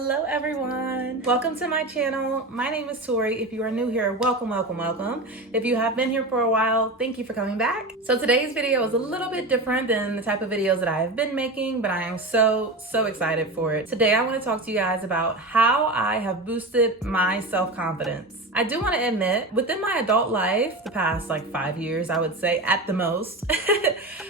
Hello everyone, welcome to my channel. My name is Tori. If you are new here, welcome. If you have been here for a while, thank you for coming back. So today's video is a little bit different than the type of videos that I have been making, but I am so excited for it. Today I want to talk to you guys about how I have boosted my self-confidence. I do want to admit, within my adult life, the past 5 years, I would say at the most,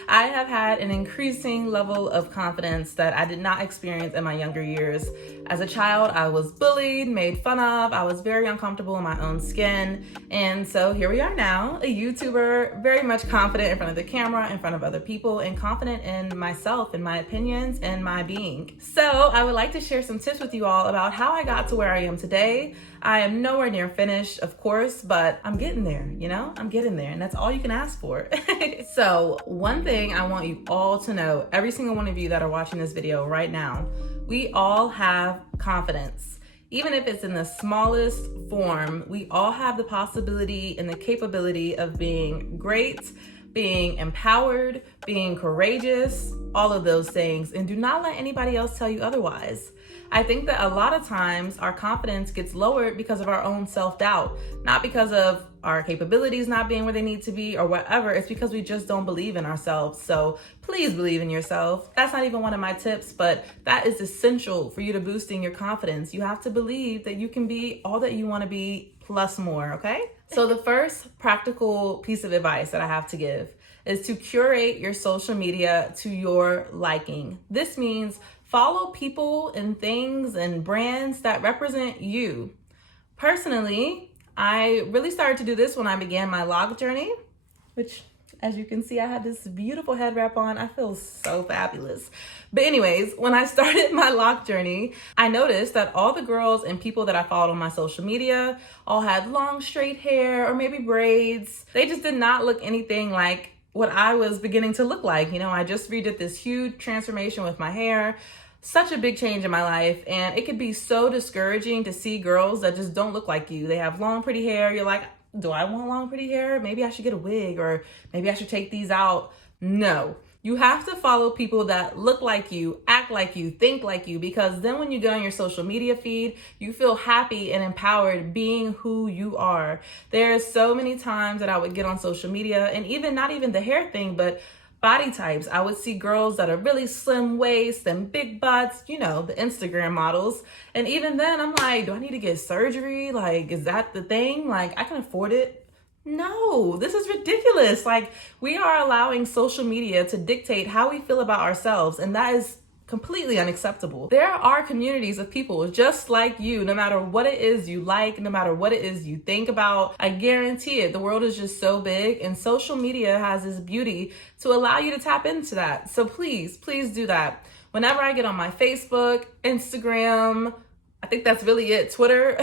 I have had an increasing level of confidence that I did not experience in my younger years. As a child, I was bullied, made fun of, I was very uncomfortable in my own skin, and so here we are now, a YouTuber, very much confident in front of the camera, in front of other people, and confident in myself, in my opinions, and my being. So I would like to share some tips with you all about how I got to where I am today. I am nowhere near finished, of course, but I'm getting there, I'm getting there, and that's all you can ask for. So one thing I want you all to know, every single one of you that are watching this video right now, we all have confidence. Even if it's in the smallest form, we all have the possibility and the capability of being great, being empowered, being courageous, all of those things, and do not let anybody else tell you otherwise. I think that a lot of times our confidence gets lowered because of our own self-doubt, not because of our capabilities not being where they need to be or whatever. It's because we just don't believe in ourselves. So please believe in yourself. That's not even one of my tips, but that is essential for you to boosting your confidence. You have to believe that you can be all that you want to be plus more, okay? So the first practical piece of advice that I have to give is to curate your social media to your liking. This means follow people and things and brands that represent you. Personally, I really started to do this when I began my log journey, which, as you can see, I have this beautiful head wrap on. I feel so fabulous. But anyways, when I started my log journey, I noticed that all the girls and people that I followed on my social media all had long straight hair or maybe braids. They just did not look anything like what I was beginning to look like. I just redid this huge transformation with my hair. Such a big change in my life, and it could be so discouraging to see girls that just don't look like you. They have long, pretty hair. You're like, do I want long, pretty hair? Maybe I should get a wig, or maybe I should take these out. No, you have to follow people that look like you, act like you, think like you, because then when you get on your social media feed, you feel happy and empowered being who you are. There's so many times that I would get on social media, and even not even the hair thing, but body types. I would see girls that are really slim waist and big butts, the Instagram models. And even then I'm like, do I need to get surgery? Is that the thing? I can afford it. No, this is ridiculous. We are allowing social media to dictate how we feel about ourselves, and that is completely unacceptable. There are communities of people just like you, no matter what it is you like, no matter what it is you think about. I guarantee it, the world is just so big, and social media has this beauty to allow you to tap into that. So please do that. Whenever I get on my Facebook, Instagram, I think that's really it, Twitter,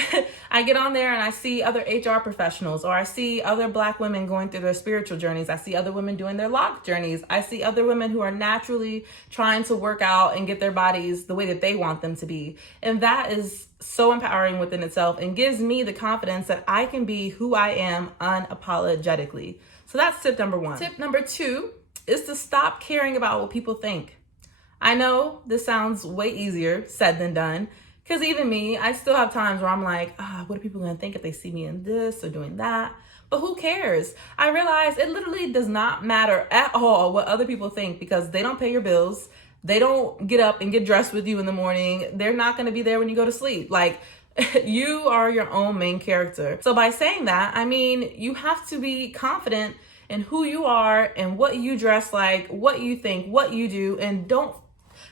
I get on there and I see other HR professionals, or I see other Black women going through their spiritual journeys. I see other women doing their log journeys. I see other women who are naturally trying to work out and get their bodies the way that they want them to be. And that is so empowering within itself and gives me the confidence that I can be who I am unapologetically. So that's tip number one. Tip number two is to stop caring about what people think. I know this sounds way easier said than done, because even me, I still have times where I'm like, what are people gonna think if they see me in this or doing that? But who cares? I realize it literally does not matter at all what other people think, because they don't pay your bills. They don't get up and get dressed with you in the morning. They're not gonna be there when you go to sleep. You are your own main character. So by saying that, I mean, you have to be confident in who you are and what you dress like, what you think, what you do, and don't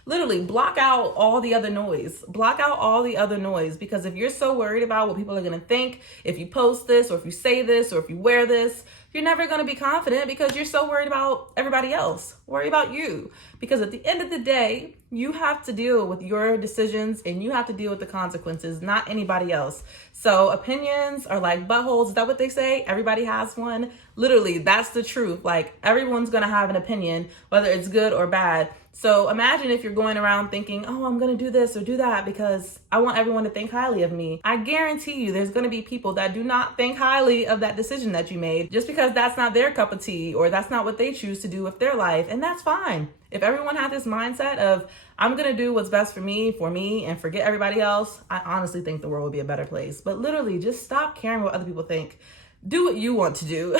literally block out all the other noise. Block out all the other noise, because if you're so worried about what people are going to think, if you post this, or if you say this, or if you wear this, you're never going to be confident, because you're so worried about everybody else. Worry about you, because at the end of the day, you have to deal with your decisions and you have to deal with the consequences, not anybody else. So opinions are like buttholes. Is that what they say? Everybody has one. Literally, that's the truth. Everyone's going to have an opinion, whether it's good or bad. So imagine if you're going around thinking, oh, I'm going to do this or do that because I want everyone to think highly of me. I guarantee you there's going to be people that do not think highly of that decision that you made, just because that's not their cup of tea or that's not what they choose to do with their life. And that's fine. If everyone had this mindset of, I'm gonna do what's best for me, and forget everybody else, I honestly think the world would be a better place. But literally, just stop caring what other people think. Do what you want to do.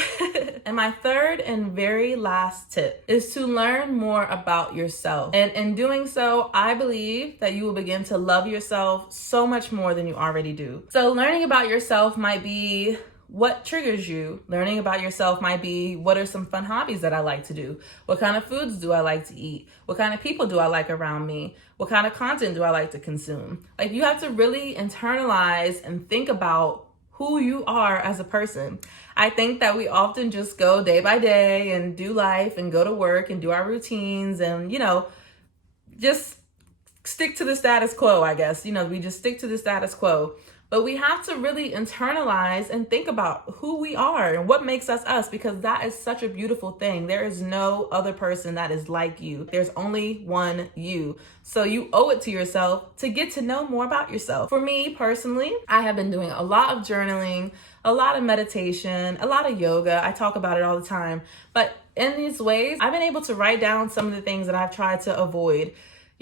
And my third and very last tip is to learn more about yourself. And in doing so, I believe that you will begin to love yourself so much more than you already do. So learning about yourself might be what triggers you. Learning about yourself might be, what are some fun hobbies that I like to do? What kind of foods do I like to eat? What kind of people do I like around me? What kind of content do I like to consume? Like, you have to really internalize and think about who you are as a person. I think that we often just go day by day and do life and go to work and do our routines and, just stick to the status quo, I guess. We just stick to the status quo. But we have to really internalize and think about who we are and what makes us us, because that is such a beautiful thing. There is no other person that is like you. There's only one you. So you owe it to yourself to get to know more about yourself. For me personally, I have been doing a lot of journaling, a lot of meditation, a lot of yoga. I talk about it all the time. But in these ways, I've been able to write down some of the things that I've tried to avoid.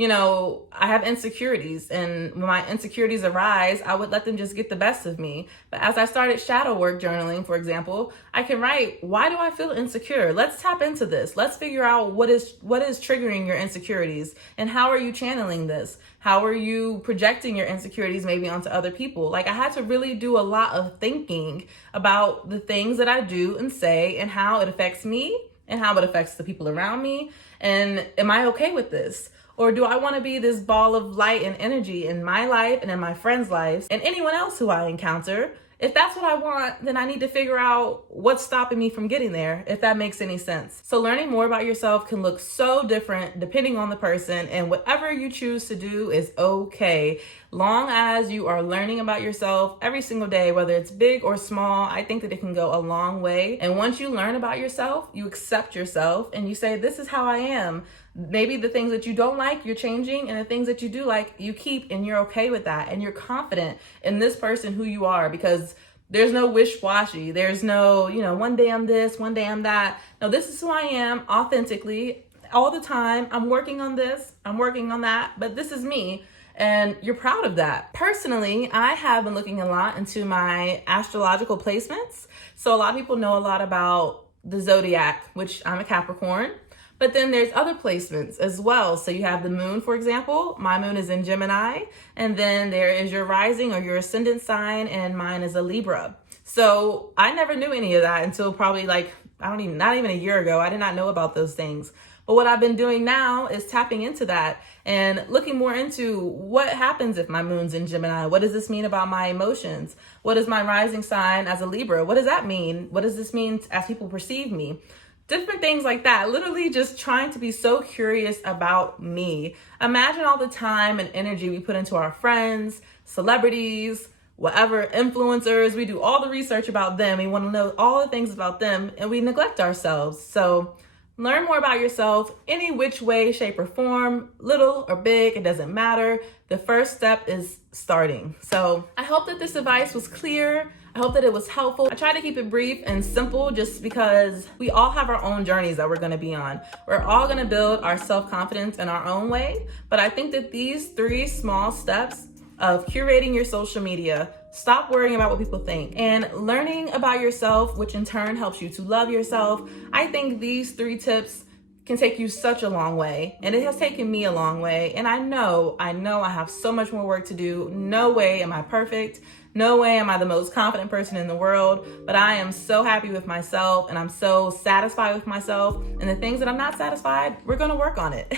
I have insecurities, and when my insecurities arise, I would let them just get the best of me. But as I started shadow work journaling, for example, I can write, why do I feel insecure? Let's tap into this. Let's figure out what is triggering your insecurities, and how are you channeling this? How are you projecting your insecurities maybe onto other people? Like, I had to really do a lot of thinking about the things that I do and say and how it affects me and how it affects the people around me. And am I okay with this? Or do I want to be this ball of light and energy in my life and in my friends' lives and anyone else who I encounter? If that's what I want, then I need to figure out what's stopping me from getting there, if that makes any sense. So learning more about yourself can look so different depending on the person, and whatever you choose to do is okay. Long as you are learning about yourself every single day, whether it's big or small, I think that it can go a long way. And once you learn about yourself, you accept yourself and you say, this is how I am. Maybe the things that you don't like, you're changing, and the things that you do like, you keep, and you're okay with that. And you're confident in this person who you are, because there's no wish-washy. There's no, one day I'm this, one day I'm that. No, this is who I am authentically all the time. I'm working on this, I'm working on that, but this is me. And you're proud of that. Personally, I have been looking a lot into my astrological placements. So a lot of people know a lot about the zodiac, which I'm a Capricorn. But then there's other placements as well. So you have the moon, for example. My moon is in Gemini. And then there is your rising or your ascendant sign, and mine is a Libra. So I never knew any of that until probably not even a year ago. I did not know about those things. But what I've been doing now is tapping into that and looking more into what happens if my moon's in Gemini. What does this mean about my emotions? What is my rising sign as a Libra? What does that mean? What does this mean as people perceive me? Different things like that. Literally just trying to be so curious about me. Imagine all the time and energy we put into our friends, celebrities, whatever, influencers. We do all the research about them. We want to know all the things about them, and we neglect ourselves. So learn more about yourself any which way, shape, or form, little or big, it doesn't matter. The first step is starting. So I hope that this advice was clear. I hope that it was helpful. I try to keep it brief and simple just because we all have our own journeys that we're gonna be on. We're all gonna build our self-confidence in our own way. But I think that these 3 small steps of curating your social media, stop worrying about what people think, and learning about yourself, which in turn helps you to love yourself, I think these 3 tips can take you such a long way. And it has taken me a long way. And I know I have so much more work to do. No way am I perfect. No way am I the most confident person in the world, but I am so happy with myself and I'm so satisfied with myself. And the things that I'm not satisfied, we're gonna work on it.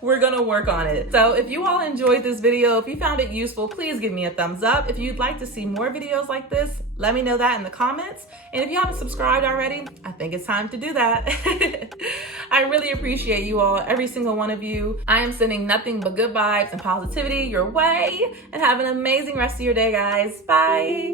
We're gonna work on it. So if you all enjoyed this video, if you found it useful, please give me a thumbs up. If you'd like to see more videos like this, let me know that in the comments. And if you haven't subscribed already, I think it's time to do that. I really appreciate you all, every single one of you. I am sending nothing but good vibes and positivity your way, and have an amazing rest of your day, guys. Bye.